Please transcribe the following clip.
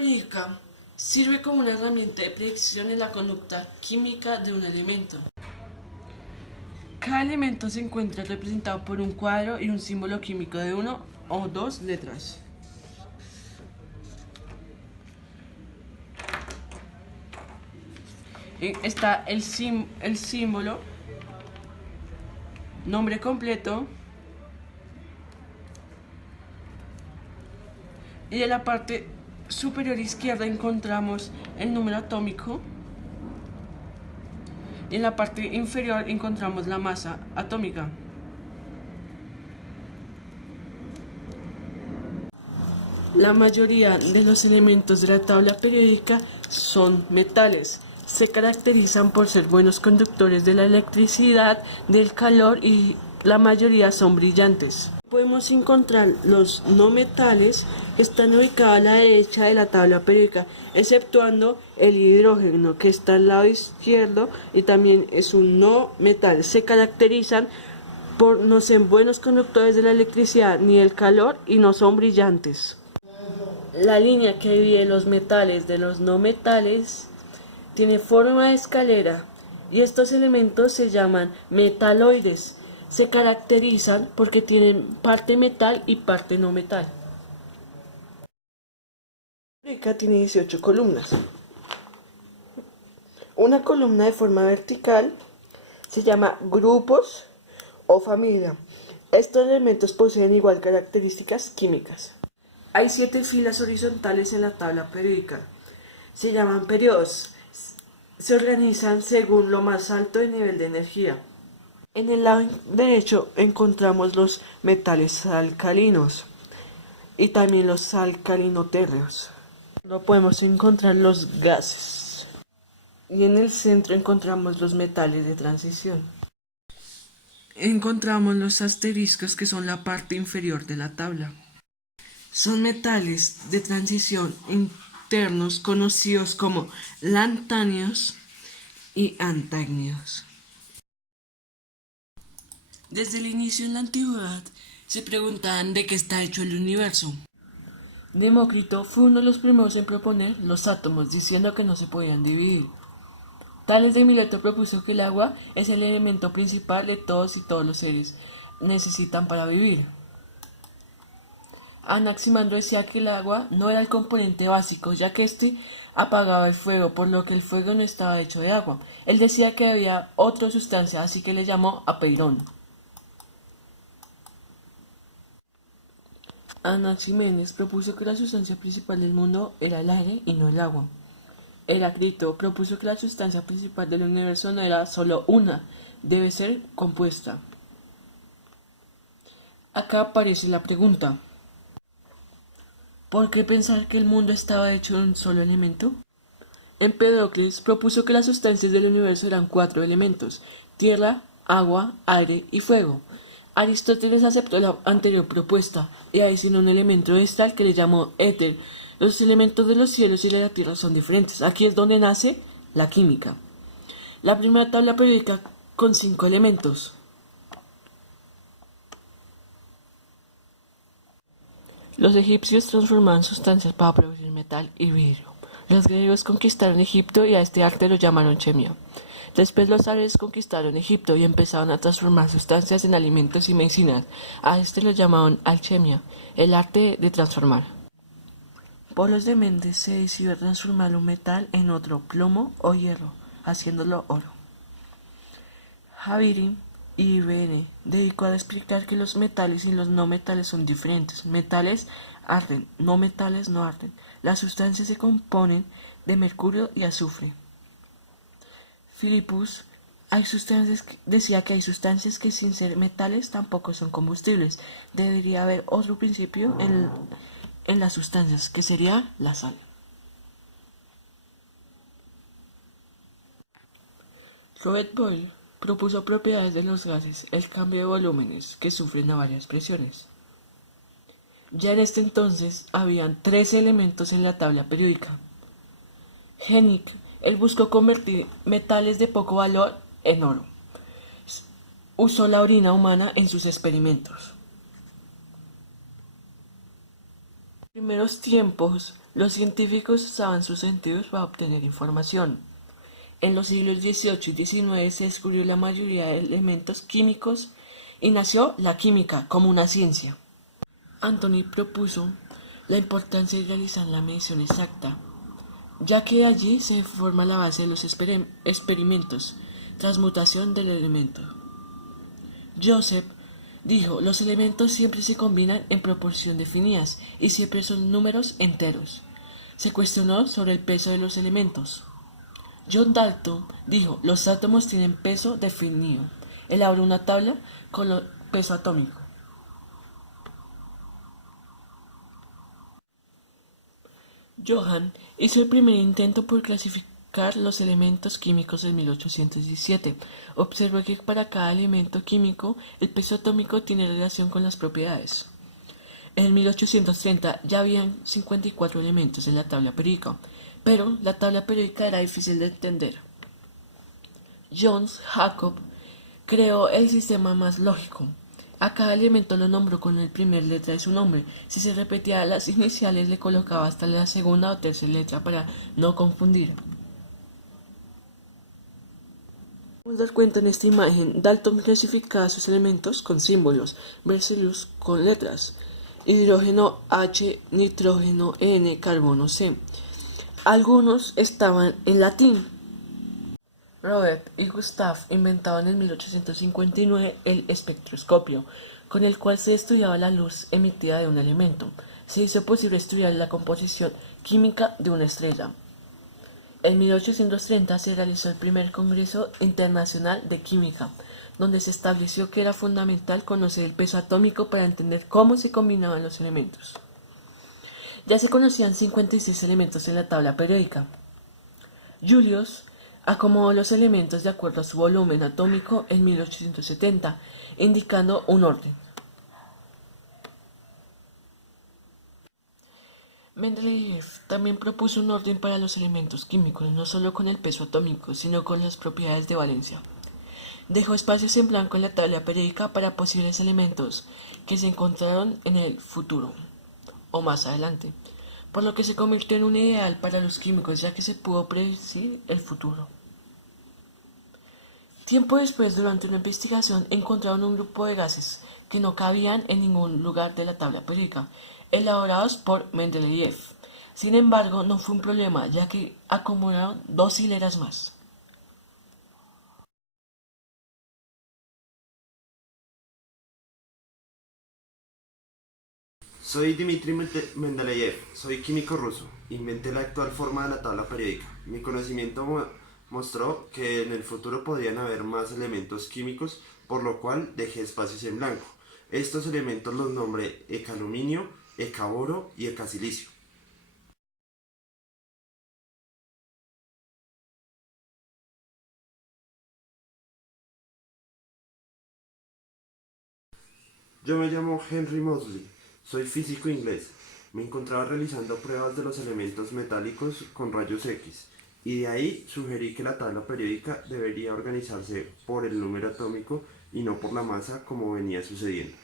periódica sirve como una herramienta de predicción en la conducta química de un elemento. Cada elemento se encuentra representado por un cuadro y un símbolo químico de una o dos letras. Está el símbolo, nombre completo, y en la parte superior izquierda encontramos el número atómico y en la parte inferior encontramos la masa atómica. La mayoría de los elementos de la tabla periódica son metales. Se caracterizan por ser buenos conductores de la electricidad, del calor y la mayoría son brillantes. Podemos encontrar los no metales que están ubicados a la derecha de la tabla periódica, exceptuando el hidrógeno que está al lado izquierdo y también es un no metal. Se caracterizan por no ser buenos conductores de la electricidad ni del calor y no son brillantes. La línea que divide los metales de los no metales tiene forma de escalera y estos elementos se llaman metaloides. Se caracterizan porque tienen parte metal y parte no metal. La periódica tiene 18 columnas. Una columna de forma vertical se llama grupos o familia. Estos elementos poseen igual características químicas. Hay 7 filas horizontales en la tabla periódica. Se llaman periodos. Se organizan según lo más alto de nivel de energía. En el lado derecho encontramos los metales alcalinos y también los alcalinotérreos. No podemos encontrar los gases. Y en el centro encontramos los metales de transición. Encontramos los asteriscos que son la parte inferior de la tabla. Son metales de transición internos conocidos como lantáneos y antácnidos. Desde el inicio en la antigüedad se preguntaban de qué está hecho el universo. Demócrito fue uno de los primeros en proponer los átomos, diciendo que no se podían dividir. Tales de Mileto propuso que el agua es el elemento principal de todos y todos los seres necesitan para vivir. Anaximandro decía que el agua no era el componente básico, ya que éste apagaba el fuego, por lo que el fuego no estaba hecho de agua. Él decía que había otra sustancia, así que le llamó apeirón. Anaxímenes propuso que la sustancia principal del mundo era el aire y no el agua. Heráclito propuso que la sustancia principal del universo no era solo una, debe ser compuesta. Acá aparece la pregunta: ¿por qué pensar que el mundo estaba hecho de un solo elemento? Empedocles propuso que las sustancias del universo eran 4 elementos: tierra, agua, aire y fuego. Aristóteles aceptó la anterior propuesta y adicionó un elemento extra al que le llamó éter. Los elementos de los cielos y de la tierra son diferentes. Aquí es donde nace la química. La primera tabla periódica con 5 elementos. Los egipcios transformaban sustancias para producir metal y vidrio. Los griegos conquistaron Egipto y a este arte lo llamaron chemia. Después los árabes conquistaron Egipto y empezaron a transformar sustancias en alimentos y medicinas. A este lo llamaron alchemia, el arte de transformar. Polos de Mendes se decidió transformar un metal en otro, plomo o hierro, haciéndolo oro. Javier IBN dedicó a explicar que los metales y los no metales son diferentes. Metales arden, no metales no arden. Las sustancias se componen de mercurio y azufre. Philippus decía que hay sustancias que sin ser metales tampoco son combustibles. Debería haber otro principio en las sustancias, que sería la sal. Robert Boyle propuso propiedades de los gases, el cambio de volúmenes que sufren a varias presiones. Ya en este entonces habían 13 elementos en la tabla periódica. Hennig, él buscó convertir metales de poco valor en oro. Usó la orina humana en sus experimentos. En primeros tiempos, los científicos usaban sus sentidos para obtener información. En los siglos XVIII y XIX se descubrió la mayoría de elementos químicos y nació la química como una ciencia. Anthony propuso la importancia de realizar la medición exacta, ya que allí se forma la base de los experimentos, transmutación del elemento. Joseph dijo, los elementos siempre se combinan en proporción definidas y siempre son números enteros. Se cuestionó sobre el peso de los elementos. John Dalton dijo, los átomos tienen peso definido. Elaboró una tabla con el peso atómico. Johann hizo el primer intento por clasificar los elementos químicos en 1817. Observó que para cada elemento químico el peso atómico tiene relación con las propiedades. En 1830 ya habían 54 elementos en la tabla periódica, pero la tabla periódica era difícil de entender. John Jacob creó el sistema más lógico. A cada elemento lo nombró con la primera letra de su nombre. Si se repetía las iniciales, le colocaba hasta la segunda o tercera letra para no confundir. Podemos dar cuenta en esta imagen, Dalton clasificaba sus elementos con símbolos, versus con letras. Hidrógeno H, nitrógeno N, carbono C. Algunos estaban en latín. Robert y Gustav inventaron en 1859 el espectroscopio, con el cual se estudiaba la luz emitida de un elemento. Se hizo posible estudiar la composición química de una estrella. En 1830 se realizó el primer Congreso Internacional de Química, donde se estableció que era fundamental conocer el peso atómico para entender cómo se combinaban los elementos. Ya se conocían 56 elementos en la tabla periódica. Julius acomodó los elementos de acuerdo a su volumen atómico en 1870, indicando un orden. Mendeleev también propuso un orden para los elementos químicos, no solo con el peso atómico, sino con las propiedades de valencia. Dejó espacios en blanco en la tabla periódica para posibles elementos que se encontraron en el futuro o más adelante, por lo que se convirtió en un ideal para los químicos ya que se pudo predecir el futuro. Tiempo después, durante una investigación, encontraron un grupo de gases que no cabían en ningún lugar de la tabla periódica, elaborados por Mendeleev. Sin embargo, no fue un problema, ya que acumularon 2 hileras más. Soy Dmitry Mendeleev, soy químico ruso. Inventé la actual forma de la tabla periódica. Mi conocimiento mostró que en el futuro podrían haber más elementos químicos, por lo cual dejé espacios en blanco. Estos elementos los nombré ecaluminio, ecaboro y ecasilicio. Yo me llamo Henry Moseley, soy físico inglés. Me encontraba realizando pruebas de los elementos metálicos con rayos X, y de ahí sugerí que la tabla periódica debería organizarse por el número atómico y no por la masa como venía sucediendo.